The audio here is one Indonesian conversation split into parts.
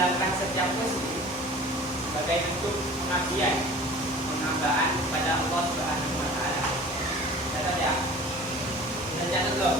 menghilangkan setiap muslim sebagai bentuk pengabdian, penghambaan kepada Allah Subhanahu wa taala. Catat ya. Kita catat loh.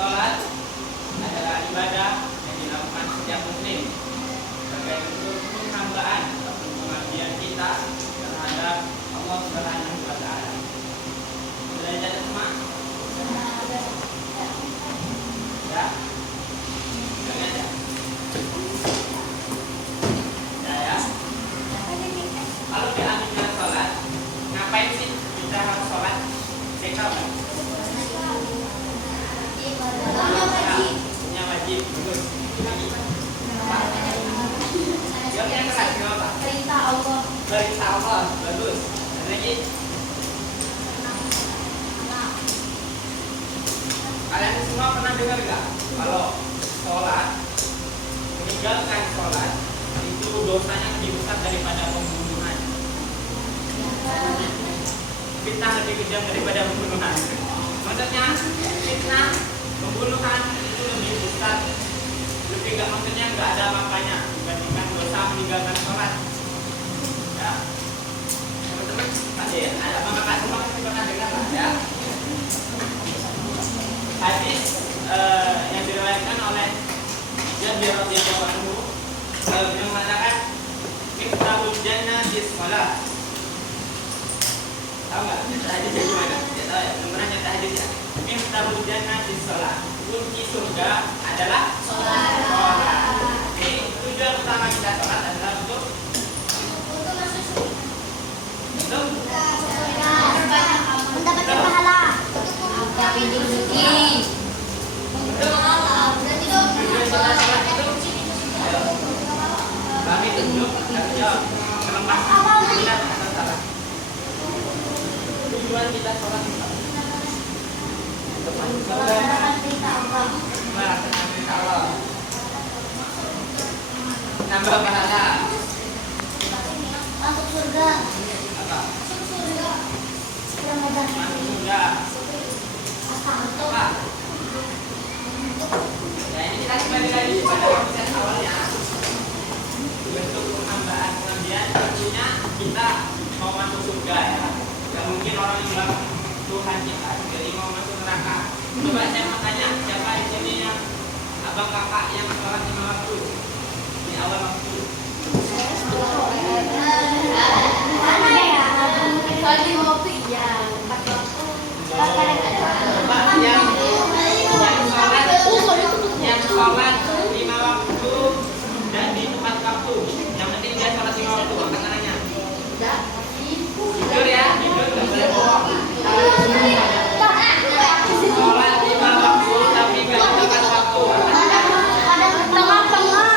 Salat adalah ibadah yang dilakukan setiap muslim sebagai bentuk penghambaan atau pengabdian kita terhadap Allah Subhanahu wa taala. Sudah catat semua? Ya? Jangan ya? Ya. Kalau diambil salat, ngapain sih kita harus salat? Saya tahu kan? Wajib, bagus. Jawabnya keras, kenapa? Perintah Allah. Perintah Allah, bagus. Dan lagi? Kalian semua pernah dengar nggak? Kalau sholat, meninggalkan sholat itu dosanya lebih besar daripada pembunuhan. Fitnah lebih kejam daripada pembunuhan. Maksudnya fitnah, pembunuhan itu lebih besar, lebih nggak, maksudnya nggak ada apa-apanya dibandingkan dosa meninggalkan sholat. Ya, teman-teman, pasti ada apa semua pasti pernah dengar lah ya. Hadis yang diriwayatkan oleh Jabir radhiyallahu anhu, beliau mengatakan, "Miftahul jannah bis shalah." Tahu nggak nyata hadisnya gimana? Ya tahu ya, belum pernah nyata hadisnya. Miftahul jannah bis shalah. Kunci surga adalah sholat. Oke, tujuan utama kita sholat adalah untuk masuk surga. untuk Mendapatkan pahala. Dapat rezeki. tujuan kita sholat itu kami tunjuk kerja melepas minat atau salah. Tujuan kita sholat itu Melaksanakan perintah Allah. melaksanakan perintah Allah, nambah pahala. Masuk surga. Apa? Masuk surga. Ramadan. Masuk surga. Apa? Ya, ini kita kembali lagi pada konsep awalnya. Bentuk penghambaan pengabdian tentunya kita mau masuk surga ya. Gak mungkin orang yang bilang Tuhan kita jadi mau masuk neraka. Coba saya mau tanya, siapa di sini yang abang kakak yang sholat 5 waktu di awal waktu? Mana ya? Kalau 5 waktu iya, 4 waktu. Yang sholat 5 waktu dan di tempat waktu. Yang penting dia sholat 5 waktu. Angkat tangannya. Jujur ya, jujur nggak boleh bohong. Sholat 5 waktu tapi nggak tepat waktu. Tengah-tengah.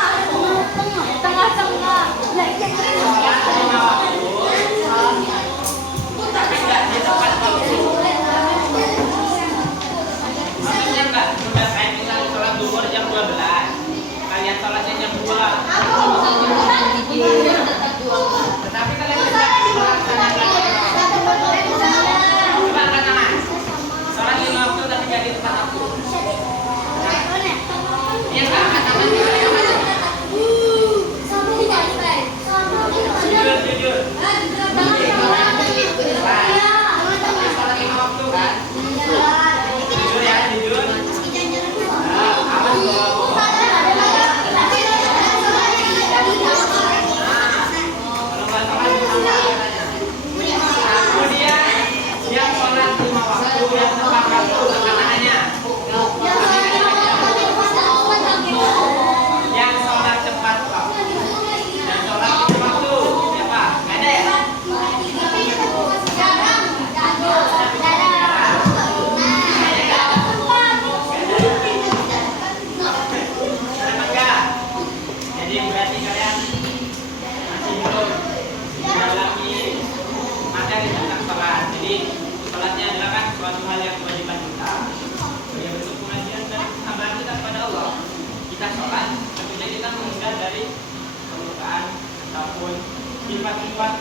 sifat-sifat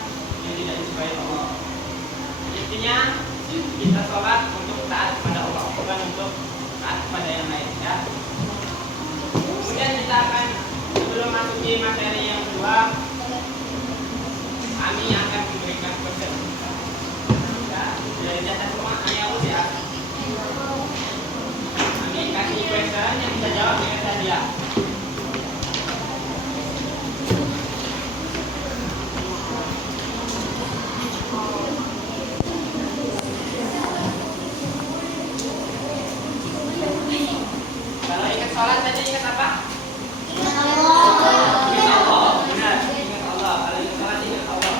yang tidak disukai Allah. Intinya kita sholat untuk taat kepada Allah, bukan untuk taat kepada yang lain, ya. Kemudian kita akan sebelum masuki materi yang kedua, kami akan memberikan question. Ya, dari data semua kami harus ya. Kami kasih question yang bisa jawab dengan tadi ya. Kalau ingat sholat tadi ingat apa? Ingat Allah, benar. Ingat Allah. Kalau ingat sholat ingat Allah.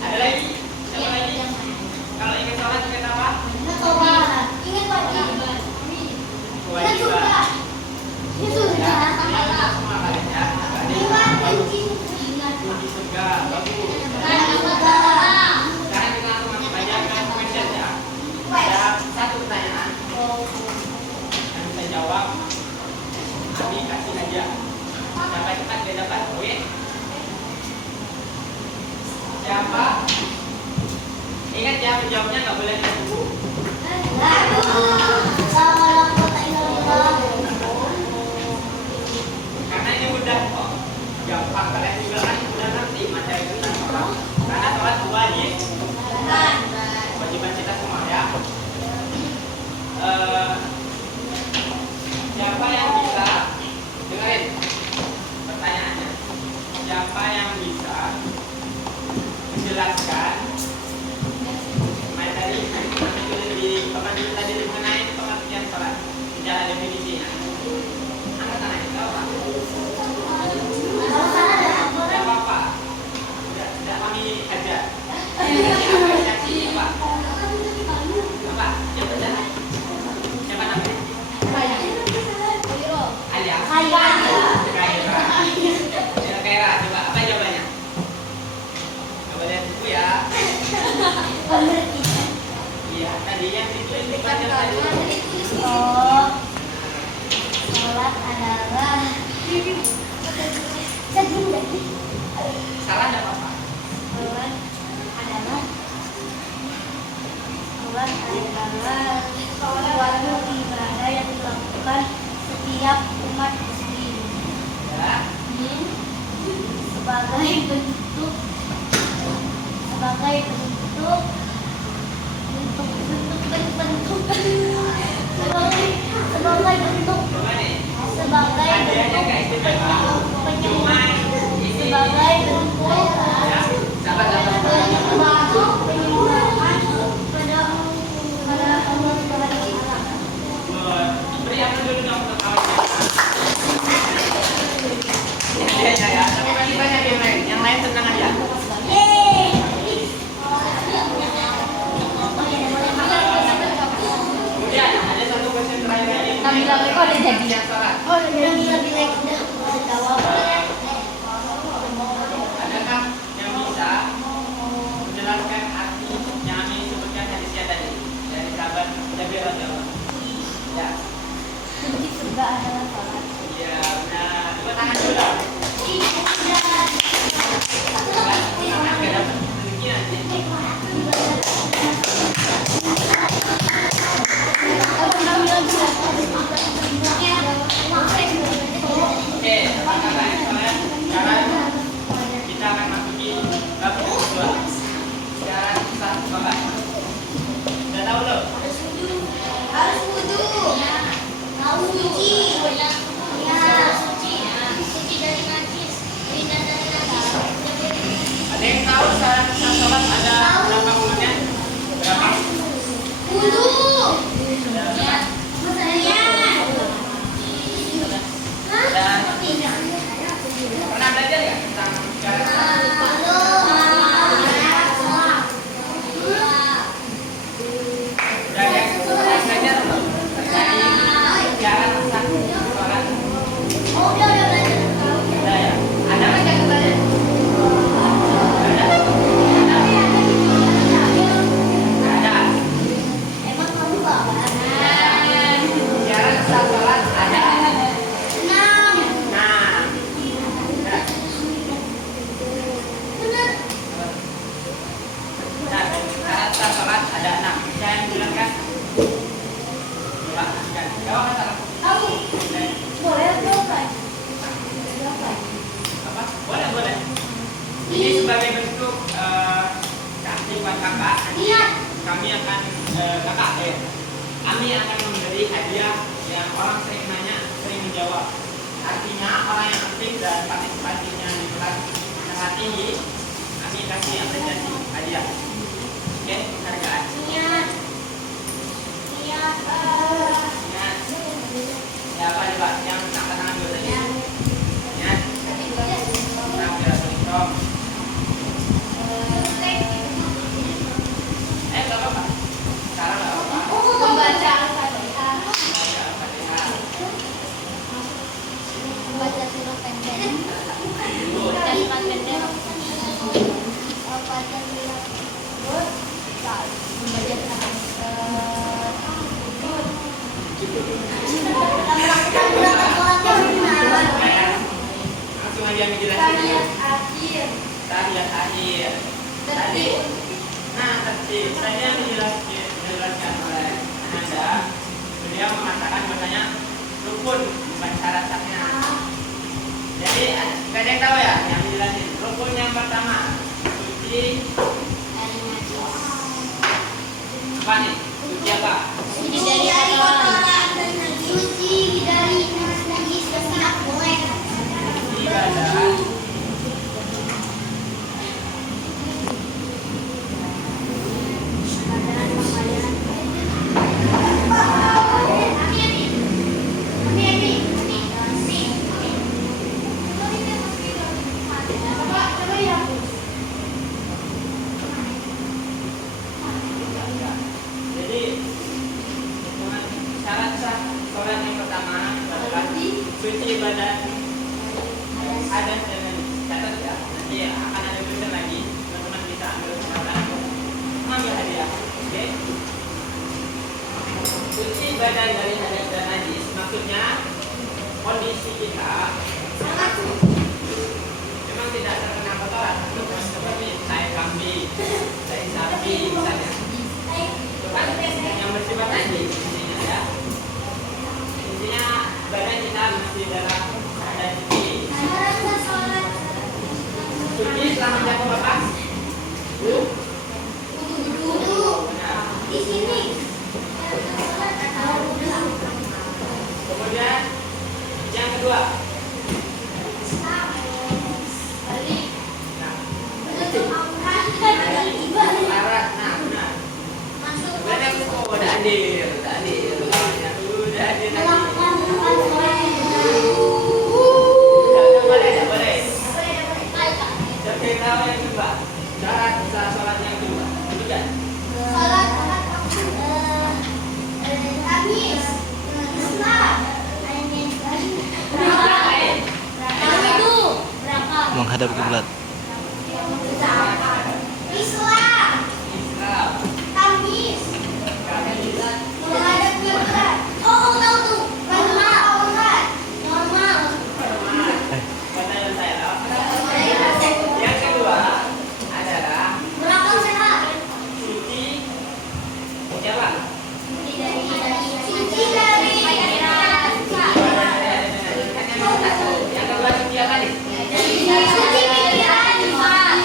Ada lagi? Siapa lagi? Kalau ingat sholat ingat apa? Kewajiban. Ya, ingat semua kalian ya. Di surga, bagus. Sekarang kita langsung masuk aja ke question ya. Ada satu pertanyaan yang bisa jawab. Kami kasih aja. Siapa cepat dia dapat, oke? Siapa? Ingat ya, menjawabnya nggak boleh tunggu. Karena ini mudah kok. Gampang kalian juga kan mudah nanti materi tentang sholat. Karena sholat wajib. Kewajiban kita semua ya. Siapa yang bisa dengerin pertanyaannya? Siapa yang bisa menjelaskan materi tadi mengenai pengertian sholat secara definisinya? Angkat tangan, tahu pak? Tidak apa-apa. Tidak kami aja. Apresiasi pak. Apa? Siapa namanya? Siapa namanya? Alia. Kaira. Coba apa jawabannya? Coba lihat buku ya. Iya, tadi yang ditulis baca tadi. Sholat adalah Salah enggak apa-apa. suatu ibadah yang dilakukan setiap umat muslim Ya. sebagai bentuk sebagai Coba nih. Hadiahnya nggak istimewa. Cuma ini. sebagai bentuk Ya. Sahabat-sahabat. Beri apa dulu dong untuk kawan-kawan. Hadiahnya ya. Tapi masih banyak yang lain. Yang lain tenang aja. Kemudian ada satu question terakhir lagi. Kami lagi kok udah jadi. Yang sholat. Oh, udah jadi udah jawab. Ini sebagai bentuk kasih buat kakak. Nanti kami akan kami akan memberi hadiah yang orang sering nanya, sering menjawab. Artinya orang yang aktif dan partisipasinya di kelas sangat tinggi, kami kasih apresiasi hadiah. Oke, penghargaan. Ingat. Ya apa coba yang angkat tangan dulu tadi? Ingat. Sekarang kita tulis. Gak apa-apa. Sekarang gak apa-apa. Membaca Al-Fatihah. Membaca surat pendek. Membaca surat pendek. Membaca langsung aja menjelaskan. Tahiyat akhir. Tadi. Nah, tertib. Tadi yang dijelaskan oleh Anda, beliau mengatakan bahwasanya rukun bukan syarat sahnya. Jadi, nggak ada yang tahu ya yang dijelasin. Rukun yang pertama, suci. Apa nih? Suci apa? Suci dari kotoran dan suci dari najis dan tidak boleh. Suci badan. Syarat sah sholat yang pertama adalah suci badan, hadas dan najis. Catat ya, nanti akan ada tulisan lagi. Teman-teman bisa ambil kesempatan untuk mengambil hadiah. Oke? Suci badan dari hadas dan najis maksudnya kondisi kita memang tidak terkena kotoran, seperti tai kambing, tai sapi misalnya. Bukan yang bersifat najis. Ya. Intinya badan kita masih dalam keadaan suci. Suci setelah mencakup apa? Wudu. Di sini. Kemudian yang kedua. Nah, benar. Udah hadir. Tahu yang kedua, syarat sholat yang kedua, itu kan? Sholat Kamis, Islam, menghadap kiblat. Islam, Kamis, menghadap kiblat. Oh, tahu tuh, normal. Yang kedua adalah Belakang sehat. suci siapa? Suci dari pikiran. Yang kedua suci apa nih? Suci pikiran, Pak.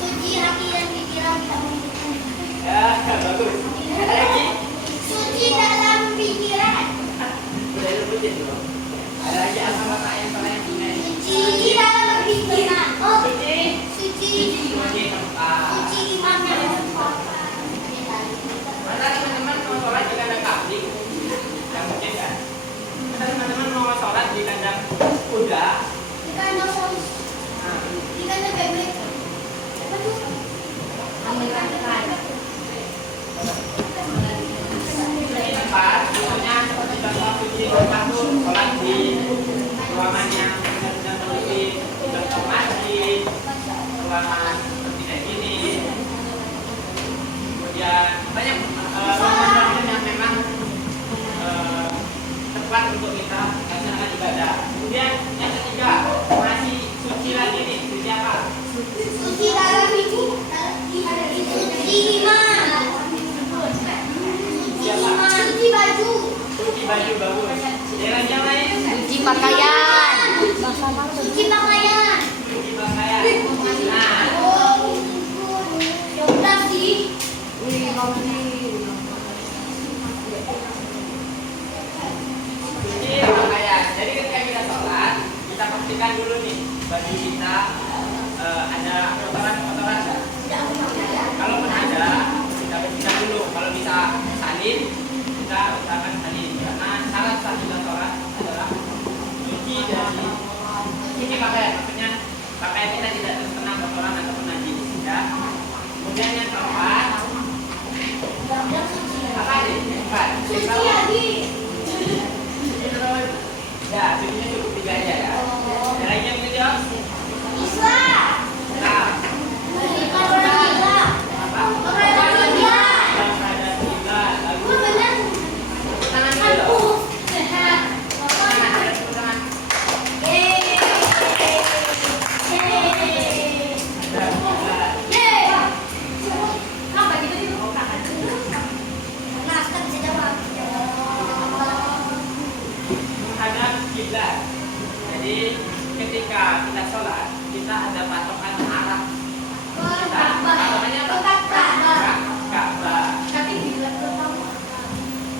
Suci hati dan pikiran. Ya, bagus. Ada lagi? Suci dalam pikiran. Udah disebutin belum? Ada lagi apa yang paling Suci dalam pikiran. Oh, suci suci tempat. suci iman dan Masa teman-teman mau sholat di kandang kambing? Yang mungkin kan? Masa teman-teman mau sholat di kandang kuda? Ikan bebek. Apa tuh? Suci tempat, misalnya seperti contoh suci tempat tuh sholat di ruangan yang sedang tertutup, contoh masjid, ruangan seperti kayak gini. Kemudian banyak ruangan yang memang tepat untuk kita laksanakan ibadah. Kemudian yang ketiga masih suci lagi nih, suci apa? Suci dalam itu. Suci iman. Suci baju. Suci baju bagus. Yang lain? Suci pakaian. Suci pakaian. Suci pakaian. nih baju kita ada kotoran-kotoran nggak? Kalaupun ada, kita bersihkan dulu. Kalau bisa salin, kita usahakan salin. Karena salah satu kotoran adalah cuci pakaian. Maksudnya pakaian kita tidak terkena kotoran ataupun najis. Ya. Kemudian yang keempat, apa ini? Keempat. Ya, cucinya cukup 3 aja ya. Ada lagi yang video? Nah. Jadi ketika kita sholat, kita ada patokan arah. Patokannya apa? Ka'bah.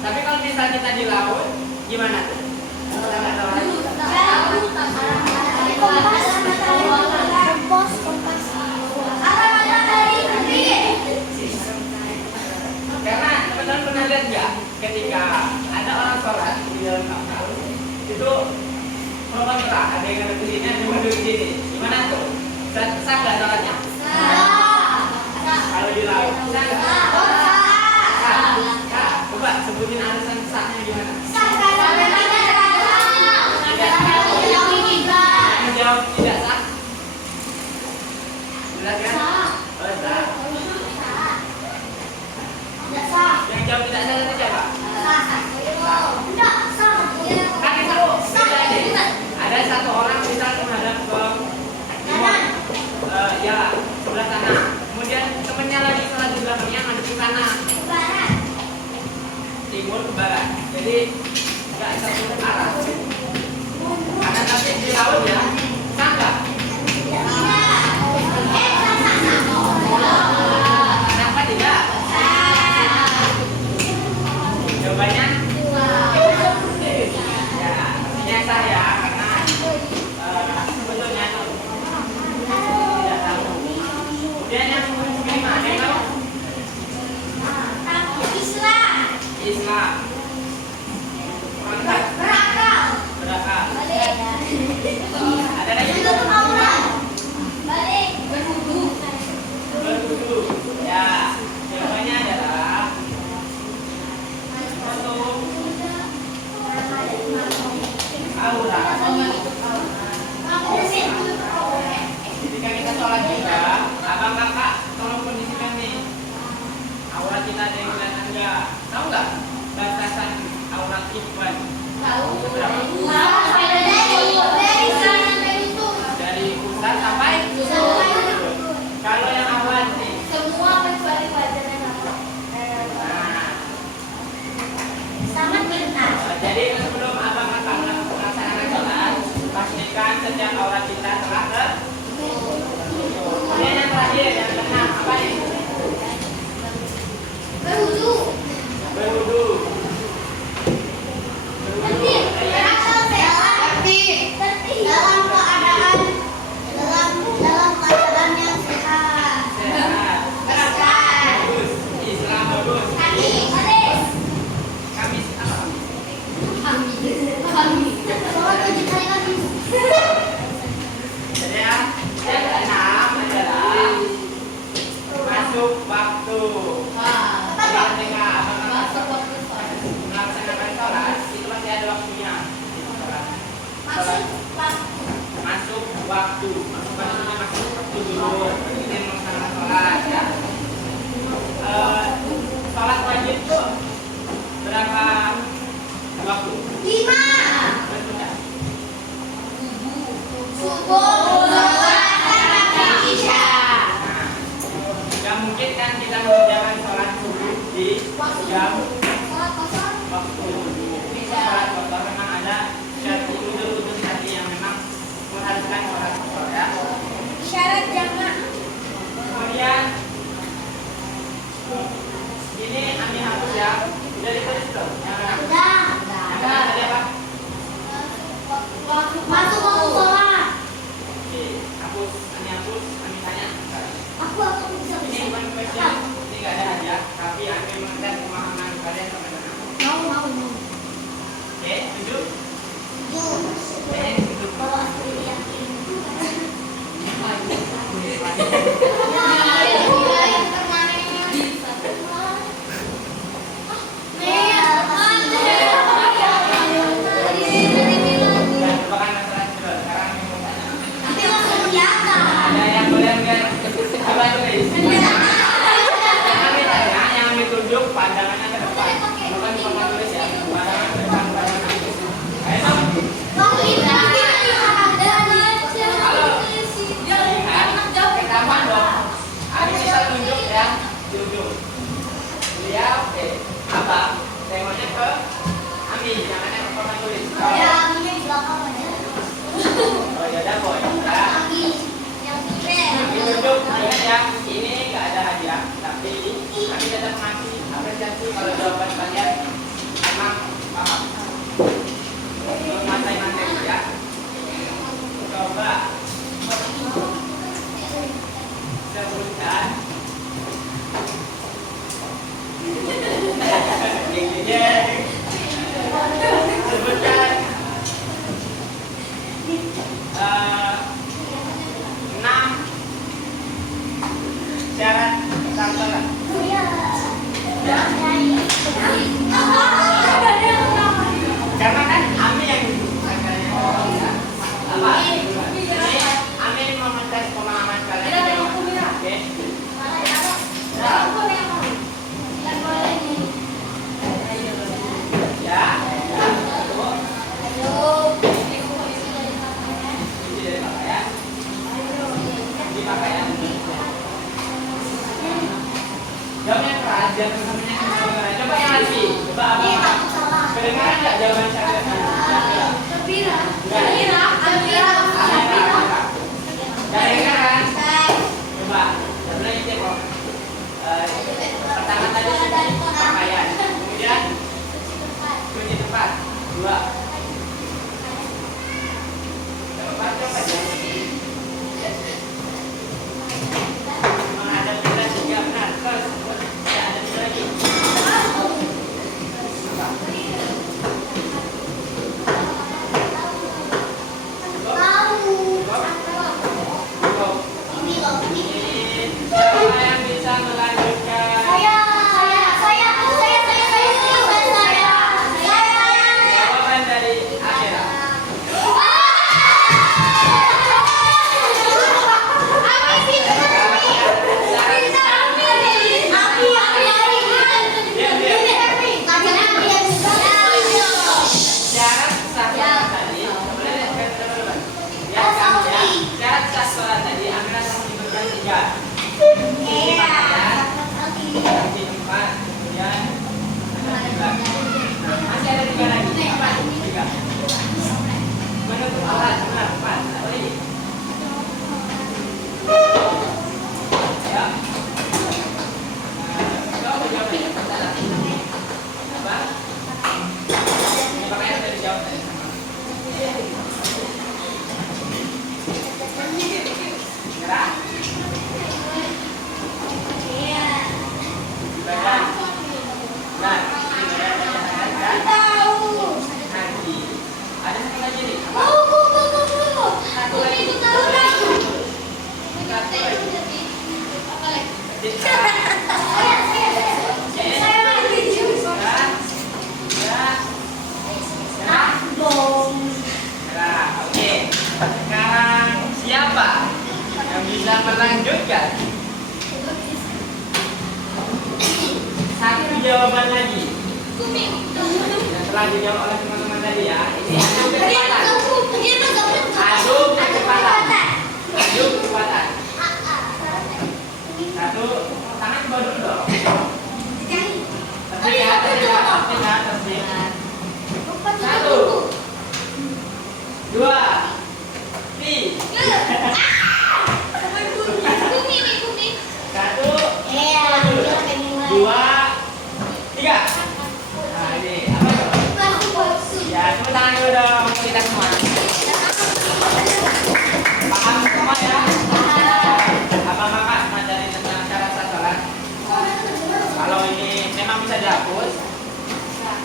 Tapi kalau misalnya kita di laut, gimana tuh? Kita nggak tahu lagi. Karena teman-teman pernah lihat nggak? Ketika ada orang sholat di dalam kapal, itu program merah, ada yang ada di sini, ada yang ada di sini. Gimana tuh? Sah nggak sholatnya? Kalau di laut, sah nggak? Sah. Coba sebutin alasan sahnya gimana? Menjawab tidak sah. Jelas kan? Oh, sah. Yang jawab tidak sah itu siapa? Kan itu ada satu orang misal menghadap ke timur, ya sebelah sana. Kemudian temennya lagi sholat di belakangnya ngadep ke sana. Timur ke barat. Jadi nggak satu arah. Karena tapi di laut ya, sah nggak? Kenapa tidak? Jawabannya? Ya, sah ya, karena sebetulnya itu tidak tahu. Kemudian yang kelima, yang tahu? Islam. Berakal. Ada lagi? Berwudu. Ya, jawabannya adalah untuk aurat. Ketika kita sholat juga, abang kakak tolong kondisikan nih aurat kita ada yang kelihatan enggak? Tahu nggak batasan aurat ikhwan? Berapa? Dari pusat sampai kalau yang awal nih. Jadi sebelum abang kakak melaksanakan sholat, pastikan setiap aurat kita telah tertutup. Kemudian yang terakhir yang keenam apa nih? Berwudu. Dalam keadaan yang sehat. Bagus. Islam bagus. Kamis apa? Jadi ya, yang keenam adalah masuk waktu. Ketika melaksanakan sholat, itu masih ada waktunya. Masuk waktu. Maksudnya masuk waktu dulu. Ini melaksanakan sholat ya. Sholat wajib itu berapa waktu? 5. Betul nggak? Subuh, zuhur, isya. Nah, nggak mungkin kan kita mengerjakan sholat subuh di jam waktu sholat kotor. Memang ada syariat udur tadi yang memang mengharuskan sholat kotor ya. Syarat jamak. Karena kan Ami yang apa? Ini Ami mau mentes pemahaman kalian. Oke. Ya. Dipakai ya. Jawab yang keras, jangan sampai yang kedengaran. Coba yang hati. Coba abang. Kedengaran nggak jawaban saya? Kedengaran. Coba. Coba lagi cek kok. Pertama tadi pakaian. Kemudian kunci tempat. 2. Coba coba ya. Menghadap kita juga benar. Terus tidak ada lagi. Siapa yang bisa melanjutkan? Jawaban dari Akira. Syarat sah sholat tadi, boleh lihat teman-teman. Ya kan ya. Syarat sah sholat tadi, Amira sama menyebutkan 3. Kunci pakaian, kunci tempat, kemudian ada 3. Nah, masih ada 3 lagi. Apa? 3. Menutup aurat, benar 4. Apa lagi? Ya. Coba jawabnya. Apa? Kunci pakaian sudah dijawab tadi sama. Nyerah? Badan. Nah, hati. Ada satu lagi nih. Apa? Satu lagi. Nah, oke. Sekarang siapa yang bisa melanjutkan? Satu jawaban lagi yang telah dijawab oleh teman-teman tadi ya. Ini adu kecepatan. Adu kecepatan. Adu kecepatan. Satu, tangan ke bawah dulu dong. Terlihat, terlihat. 1, 2, 3. 1, 2, 3. Nah ini apa itu? Ya tepuk tangan dulu dong kita semua. Paham semua ya? Abang kakak ngajarin tentang cara sah sholat. Kalau ini memang bisa dihapus.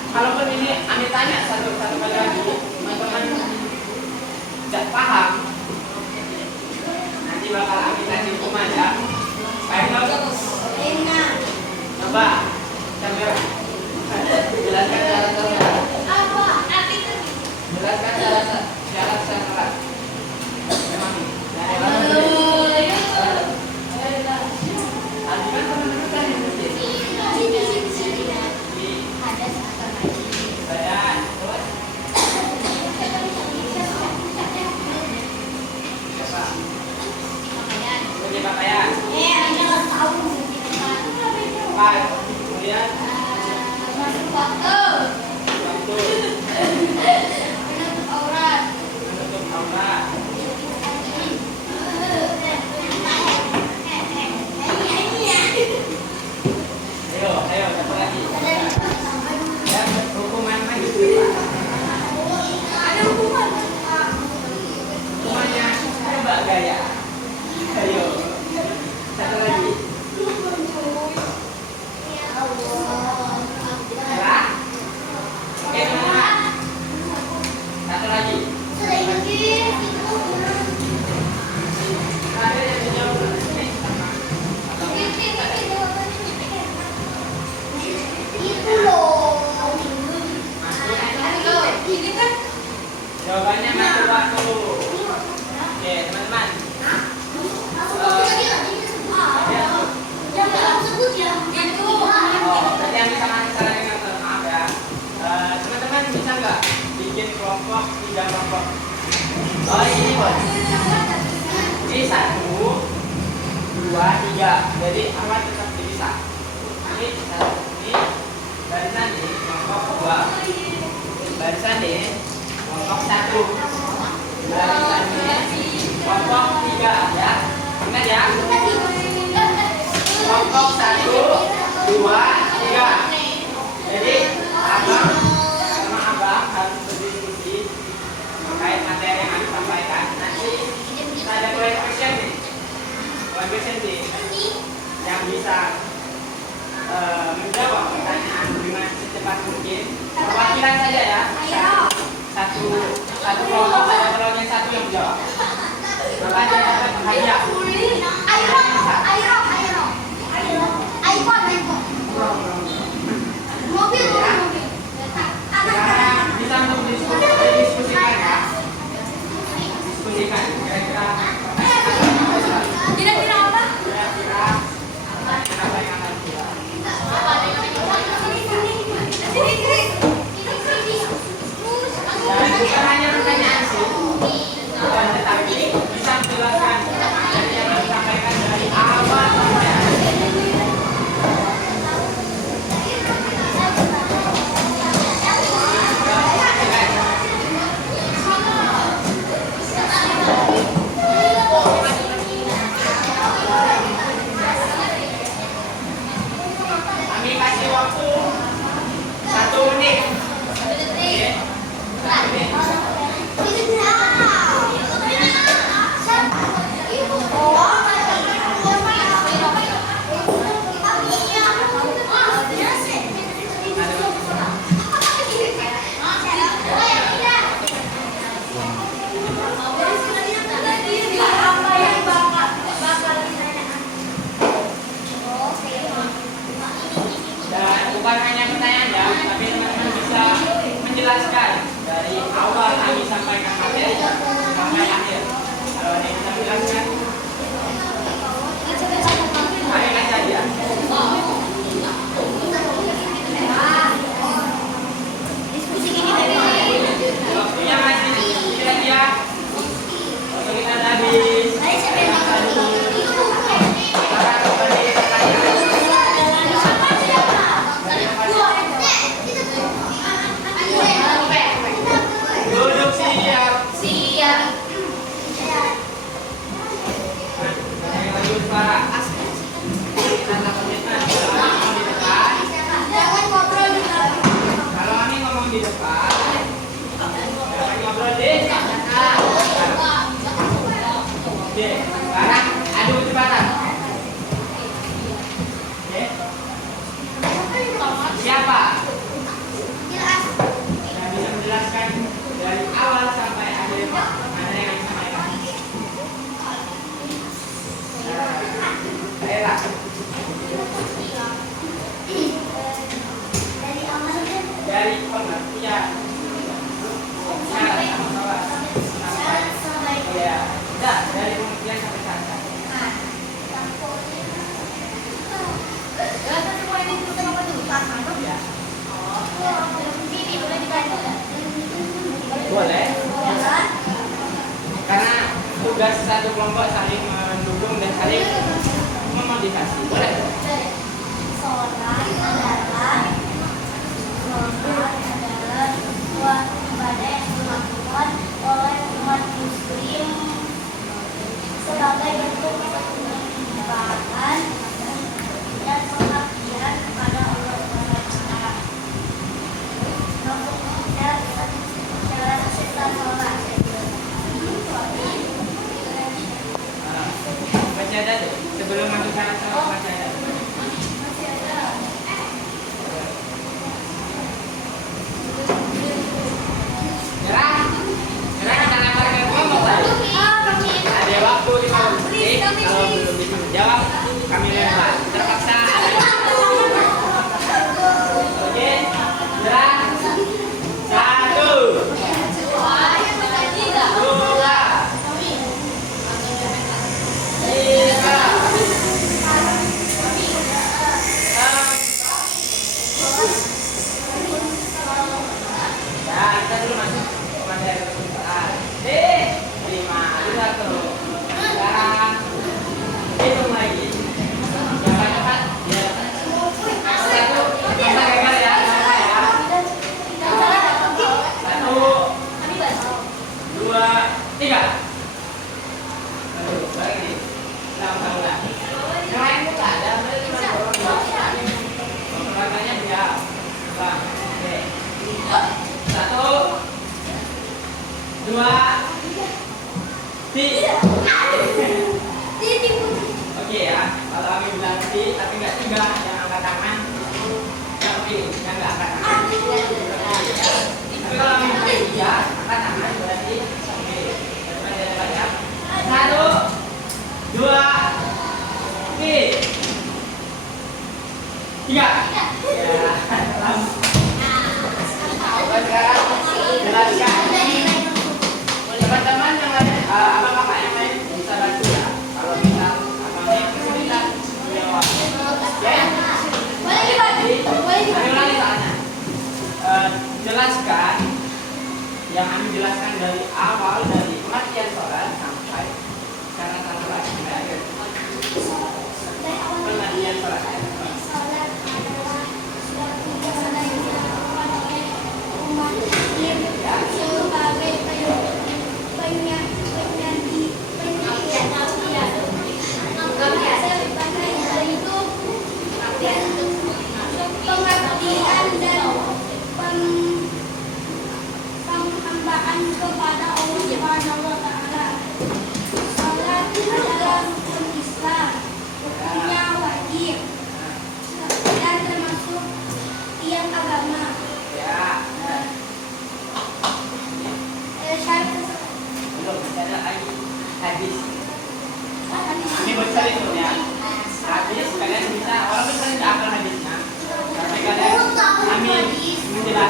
Kalaupun ini Ami tanya satu kali lagi, teman-teman tidak paham, nanti bakal Ami kasih hukuman ya. Baik dong. Coba sambil jelaskan cara sholat. Jelaskan cara sholat. Memang Alhamdulillah teman-teman kan yang badan, terus coba kunci pakaian. Kemudian waktu menutup aurat. Ayo, satu lagi. Ya, hukuman lagi Pak. Ada hukuman. Hukumannya coba gaya. Ayo, satu lagi. Merah. Oke, teman-teman. Satu lagi. Ada yang menjawab ini sama. 3. Jadi awal tetap dipisah. Ini barisan ini kelompok 2. Barisan ini kelompok 1. Barisan ini kelompok 3 ya. Ingat ya. Kelompok 1, 2, 3. Jadi abang sama abang harus berdiskusi terkait materi yang aku sampaikan. Nanti ada question nih. Question nih yang bisa menjawab pertanyaan dengan secepat mungkin. Perwakilan saja ya. Satu kelompok saja kalau yang satu yang menjawab. Makanya dapat hadiah. Mobil. Sekarang bisa untuk diskusikan ya. Diskusikan kira-kira Kira-kira apa? kira-kira apa yang akan kita. Dan bukan hanya pertanyaan sih, dan tetapi bisa menjelaskan dari yang disampaikan dari awal sampai akhir. Kami kasih waktu 1 menit. Oke. 1 menit. Dan bukan hanya pertanyaan ya, tapi teman-teman bisa menjelaskan dari awal kami sampaikan materi sampai akhir. Kalau ada yang bisa menjelaskan, kami akan saja. Waktunya masih kira-kira waktu kita habis. Sekarang kembali pertanyaan. Duduk siap. Lanjut para kita 8 menit. Kalau ngomong di depan, kalau ini ngomong di depan, jangan ngobrol di belakang. Oke, sekarang adu kecepatan. Oke. Siapa yang bisa menjelaskan dari awal sampai akhir materi yang disampaikan? Ayolah. Dari pengertian syarat sama sampai ya, enggak dari pengertian sampai syarat. Ya. Boleh. Karena tugas satu kelompok saling mendukung dan saling memotivasi. Boleh. Sebuah ibadah yang dilakukan oleh umat muslim sebagai bentuk penyembahan dan pengabdian kepada Allah Subhanahu. Maksudnya syarat serta sholat. Baca ada tuh sebelum masuk syarat sholat baca ada. Nyerah kita lempar ke kelompok tadi. Ada waktu 5 menit. Kalau belum bisa menjawab, kami lempar. Terpaksa. Oke, nyerah. 1, 2, 3,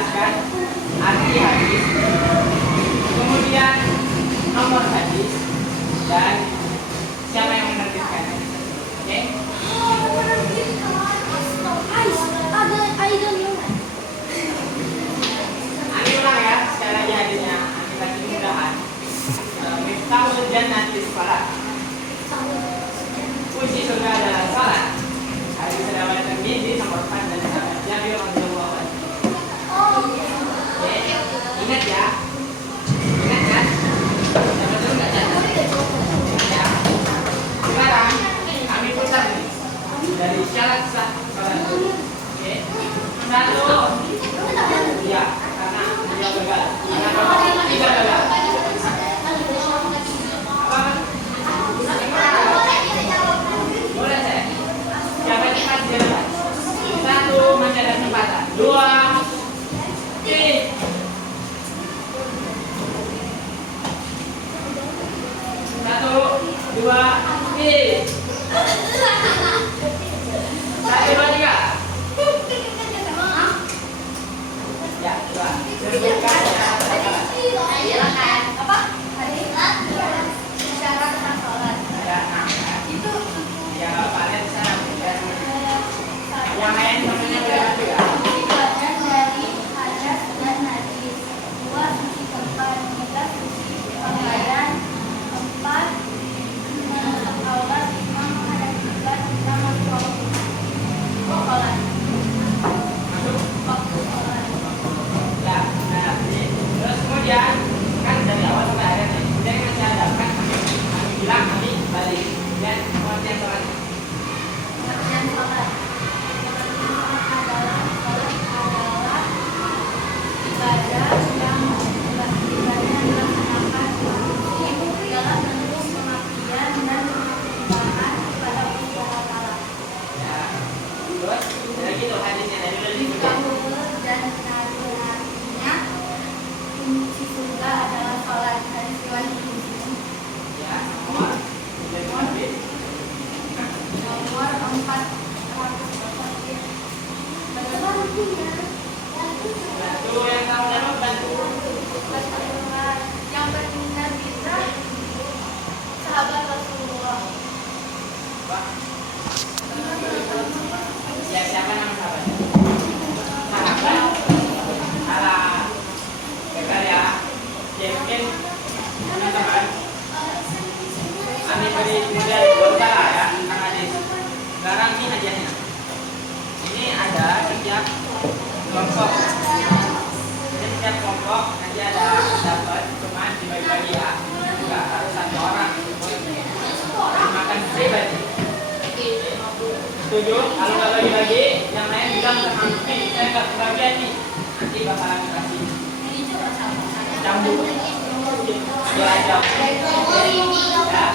menjelaskan arti hadis, kemudian nomor hadis, dan siapa yang menerbitkannya. Oke? Ani ulang ya, sekali lagi hadisnya. Ani kasih mudahan. Miftahul jannati shalah. Kunci surga adalah salat. Hadis riwayat Tirmidzi nomor 4 dan sahabat Jabir radhiyallahu anhu. Oke, ingat ya. Ingat kan? Jangan dulu nggak catat. Ingat ya. Sekarang kami putar nih dari syarat sah salat. Oke. Satu. Ya, karena dia gagal. Karena tiga gagal. Boleh saya? Siapa yang cepat jalan? Satu, masih ada kesempatan. Dua, tiga. Satu, dua, tiga. Satu, dua, tiga. Ya, dua. Sebutkan Syarat sholat. ya, nah, ya, Pak lihat di sana. Yang lain semuanya boleh bantu ya. Ibadah dari hadas dan najis. 2. Suci tempat. 3. Suci pakaian. 4. Aurat. 5. Menghadap kiblat. 6. Masuk sholat. Masuk. Waktu sholat. Ya, nah, ini. Terus kemudian kan dari awal sampai akhir nih. Kemudian masih ada kan kami bilang kami balik. Dan pengertian sholat. Pengertian sholat. Adalah ibadah yang dilaksanakan dalam bentuk pengabdian dan penyembahan kepada Allah Ta'ala. Ya. Terus ada gitu hadisnya dari tadi. Dan nasihatnya kunci surga adalah sholat. Hadis riwayat Muslim. Ya, nomor. Dari hadis. Nomor 4. Bantu yang tahu jawab bantu. Yang benar kita sahabat Rasulullah. Pak. Ya, siapa nama sahabatnya? Sahabat. Alah. Gagal ya. Ya mungkin teman-teman. Kami beri model salah ya tentang hadis. Sekarang ini hadiahnya. Ini ada setiap kelompok. Jadi setiap kelompok nanti ada dapat cuma dibagi-bagi ya. Enggak harus satu orang. Makan pribadi. Setuju? Kalau nggak bagi-bagi, yang lain bilang sama saya nggak kebagian nih. Nanti bakalan dikasih cambuk. Dia aja. Ya.